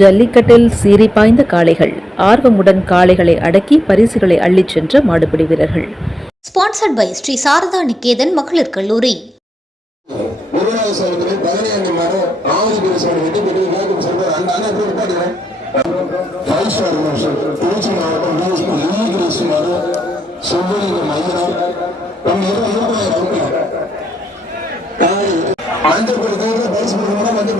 ஜல்லிக்கட்டில் சீறி பாய்ந்த காளைகள். ஆர்வமுடன் காளைகளை அடக்கி பரிசுகளை அள்ளிச் சென்ற மாடுபிடி வீரர்கள். ஸ்பான்சர்ட் பை ஸ்ரீ சாரதா நிகேதன் மகளிர் கல்லூரி. மஞ்சள் கொடுத்தவங்க பரிசு கொடுக்கணும் மஞ்சள்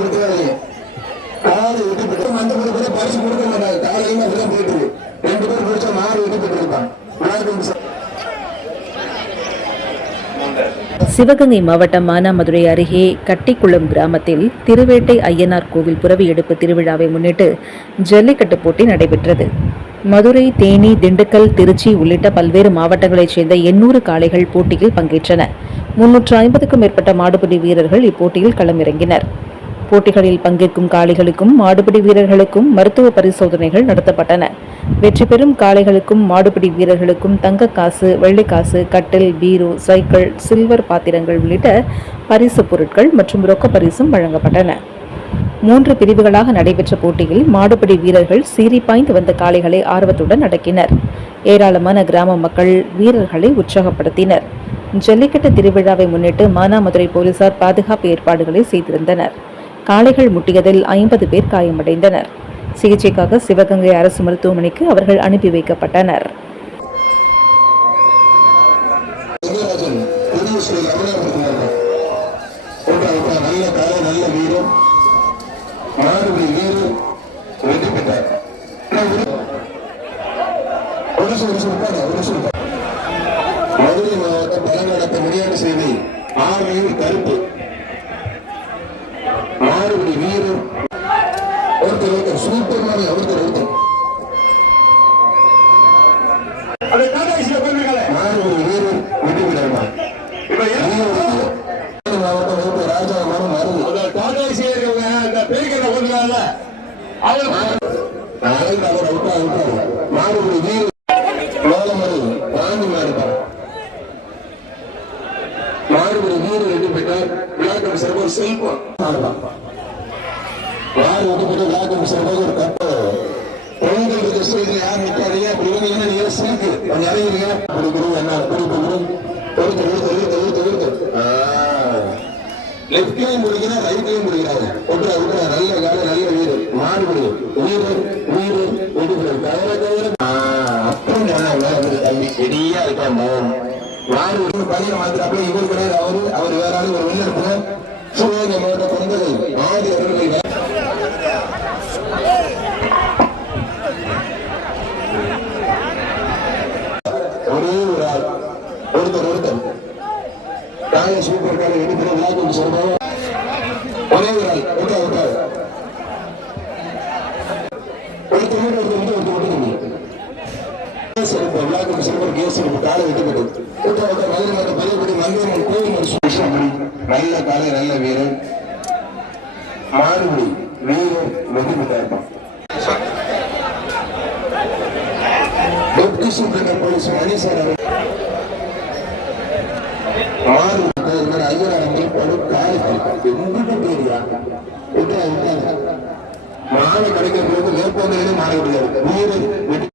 கொடுக்க மாட்டாங்க காலையில அப்படிதான் போயிட்டு இருக்கு. ரெண்டு பேர் பிடிச்சா மாறு வெட்டி சிவகங்கை மாவட்டம் மானாமதுரை அருகே கட்டிக்குளம் கிராமத்தில் திருவேட்டை ஐயனார் கோவில் புறவி எடுப்பு திருவிழாவை முன்னிட்டு ஜல்லிக்கட்டு போட்டி நடைபெற்றது. மதுரை தேனி திண்டுக்கல் திருச்சி உள்ளிட்ட பல்வேறு மாவட்டங்களைச் சேர்ந்த எண்ணூறு காளைகள் போட்டியில் பங்கேற்றன. முன்னூற்று ஐம்பதுக்கும் மேற்பட்ட மாடுபிடி வீரர்கள் இப்போட்டியில் களமிறங்கினர். போட்டிகளில் பங்கேற்கும் காளைகளுக்கும் மாடுபிடி வீரர்களுக்கும் மருத்துவ பரிசோதனைகள் நடத்தப்பட்டன. வெற்றி பெறும் காளைகளுக்கும் மாடுபிடி வீரர்களுக்கும் தங்க காசு வெள்ளிக்காசு கட்டில் பீரோ சைக்கிள் சில்வர் பாத்திரங்கள் உள்ளிட்ட பரிசு பொருட்கள் மற்றும் ரொக்க பரிசும் வழங்கப்பட்டன. மூன்று பிரிவுகளாக நடைபெற்ற போட்டியில் மாடுபிடி வீரர்கள் சீறி பாய்ந்து வந்த காளைகளை ஆர்வத்துடன் அடக்கினர். ஏராளமான கிராம மக்கள் வீரர்களை உற்சாகப்படுத்தினர். ஜல்லிக்கட்டு திருவிழாவை முன்னிட்டு மானாமதுரை போலீசார் பாதுகாப்பு ஏற்பாடுகளை செய்திருந்தனர். காளைகள் முட்டியதில் ஐம்பது பேர் காயமடைந்தனர். சிகிச்சைக்காக சிவகங்கை அரசு மருத்துவமனைக்கு அவர்கள் அனுப்பி வைக்கப்பட்டனர். மதுரை மாவட்டம் அமலாபுரத்தில் ஒன்றாக செய்தி ஆறு நல்ல வீரம் மாறுபடி வீடு வெற்றி பெற்றார் ஒரு சில சொல்லுப்பாங்க ஒரு சில மதுரை மாவட்டம் பழங்கடத்த முடியாத செய்தி ஆமையூர் கருப்பு மாறுபடி வீரர் ஒருத்தர் ஒருத்தர் சூப்பர்மான ஒருத்தர் ஒருத்தர் மாறுபடி வீரர் வெற்றி பெற்றார் மாவட்டம் வகுப்பு ராஜா மரம் மருந்து நாளைக்கு அவர் அவுட்டா அவுட்டாரு மாறுபடி வீர மேலமரு ராணி மாறுபார் மாறுபடி வீர வெற்றி பெற்றார் விழாக்கம் சிறப்பு செல்வம் யார் ஒதுக்கிட்டு பெற்ற சொல்றது ஒரு கட்ட பெண்கள் இருக்க ஸ்டேஜில் யார் நிற்காதீங்க அப்படி என்ன நீங்க சீக்கு கொஞ்சம் இறங்கிடுங்க பிடிக்கிறது என்ன பிடிக்கிறது ஒருத்தர் ஒருத்தர் ஒருத்தர் ஒருத்தர் ஒருத்தர் லெப்ட்லையும் முடிக்கிறார் ரைட்லையும் முடிக்கிறாரு ஒட்டுறா விட்டுறா நல்ல காலம் நல்ல வீரர் மாறுபடி வீரர் வீரர் வெடிக்கிறார் தவிர தவிர அப்புறம் தம்பி. பெரியா இருக்கான் மாறு ஒரு பையனை மாத்திராப்புல இவர் கிடையாது அவரு அவர் வேற ஆளு ஒரு வெளில இருப்பாங்க சிவகங்கை மாவட்ட குழந்தைகள் ஆதி அவர்கள் ஒரே ஒரு ஆள் ஒருத்தர் ஒருத்தர் காய சூப்பர் கால எடுக்கிற விழாக்கள் சொல்றாங்க ஒரே ஒரு ஆள். விட்டா விட்டா ஒருத்தர். மட்டும் ஒருத்தர் மட்டும் ஒருத்தர் மட்டும் கேஸ் எடுப்போம் விழாக்கள் கேஸ் எடுப்போம் காலை விட்டுக்கிட்டு விட்டா விட்டா மதுரை மாவட்ட பெரியபடி கோவில் சுஷாமணி நல்ல காலை நல்ல வீரன் மாறுபடி வீரர் வெற்றி பெற்றார் டெப்டி சூப்பர் போலீஸ் மணிசன் அவர்கள் மாறு ஐயனாரங்கள் படு காய்கள் எங்கிட்டு பேரியா மாலை கிடைக்கிற போது மேற்கொண்டு மாற